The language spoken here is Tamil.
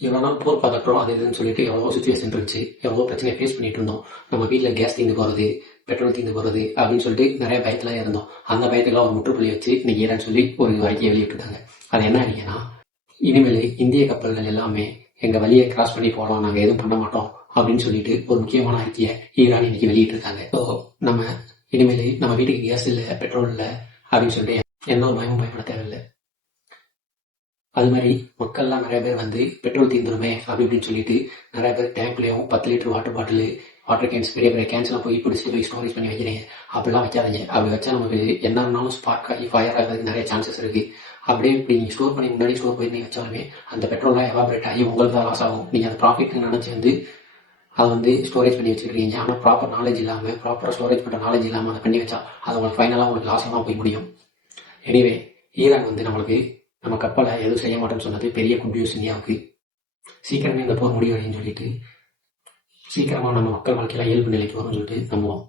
இவ்வளோ நாள் போர் பதற்றம் அது இதுன்னு சொல்லிட்டு எவ்வளோ சுச்சுவேஷன் இருந்துச்சு, எவ்வளோ பிரச்சனையை ஃபேஸ் பண்ணிட்டு இருந்தோம். நம்ம வீட்டில் கேஸ் தீர்ந்து போகிறது, பெட்ரோல் தீர்ந்து போகிறது அப்படின்னு சொல்லிட்டு நிறைய பயத்தில் இருந்தோம். அந்த பயத்துக்குலாம் ஒரு முற்றுப்புள்ளி வச்சு இன்னைக்கு ஈரான் சொல்லி ஒரு அறிக்கையை வெளியிட்டிருக்காங்க. அது என்ன அறிக்கைன்னா, இனிமேல் இந்திய கப்பல்கள் எல்லாமே எங்கள் வழியை கிராஸ் பண்ணி போகலாம், நாங்கள் எதுவும் பண்ண மாட்டோம் அப்படின்னு சொல்லிட்டு ஒரு முக்கியமான அறிக்கையை ஈரான் இன்னைக்கு வெளியிட்டிருக்காங்க. ஸோ நம்ம இனிமேல் நம்ம வீட்டுக்கு கேஸ் இல்லை, பெட்ரோல் இல்லை அப்படின்னு சொல்லிட்டு எந்த ஒரு பயமும் பயப்பட தேவையில்லை. அது மாதிரி மக்கள்லாம் நிறைய பேர் வந்து பெட்ரோல் தீர்ந்துருமே அப்படி இப்படின்னு சொல்லிட்டு நிறைய பேர் டேங்க்லேயும் 10 litre water bottle, water cans, பெரிய பெரிய கேன்ஸ்லாம் போய் பிடிச்சிட்டு போய் ஸ்டோரேஜ் பண்ணி வைக்கிறீங்க. அப்படிலாம் வைக்காதீங்க. அப்படி வச்சா நமக்கு என்ன இருந்தாலும் ஸ்பார்க் ஆகி ஃபயர் ஆகிறதுக்கு நிறைய சான்சஸ் இருக்குது. அப்படியே இப்படி நீங்கள் ஸ்டோர் பண்ணி முன்னாடி ஸ்டோர் பண்ணி வச்சாலுமே அந்த பெட்ரோல்லாம் எவாபரேட் ஆகி உங்களுக்கு தான் லாஸ் ஆகும். நீங்கள் அந்த ப்ராஃபிட்னு நினச்சி வந்து அதை வந்து ஸ்டோரேஜ் பண்ணி வச்சுருக்கீங்க. ஆனால் ப்ராப்பர் நாலேஜ் இல்லாமல், ப்ராப்பராக ஸ்டோரேஜ் பண்ணுற நாலேஜ் இல்லாமல் அதை பண்ணி வச்சா அது உங்களுக்கு ஃபைனலாக உங்களுக்கு லாஸாக தான் போய் முடியும். எனிவே, ஈரான் வந்து நம்மளுக்கு நம்ம கப்பலை எதுவும் செய்ய மாட்டோம்னு சொன்னது பெரிய குட் நியூஸ் இந்தியாவுக்கு. சீக்கிரமே இந்த போர் முடிவடைன்னு சொல்லிட்டு சீக்கிரமாக நம்ம மக்கள் வாழ்க்கையில் இயல்பு நிலைக்கு வரும்னு சொல்லிட்டு நம்புவோம்.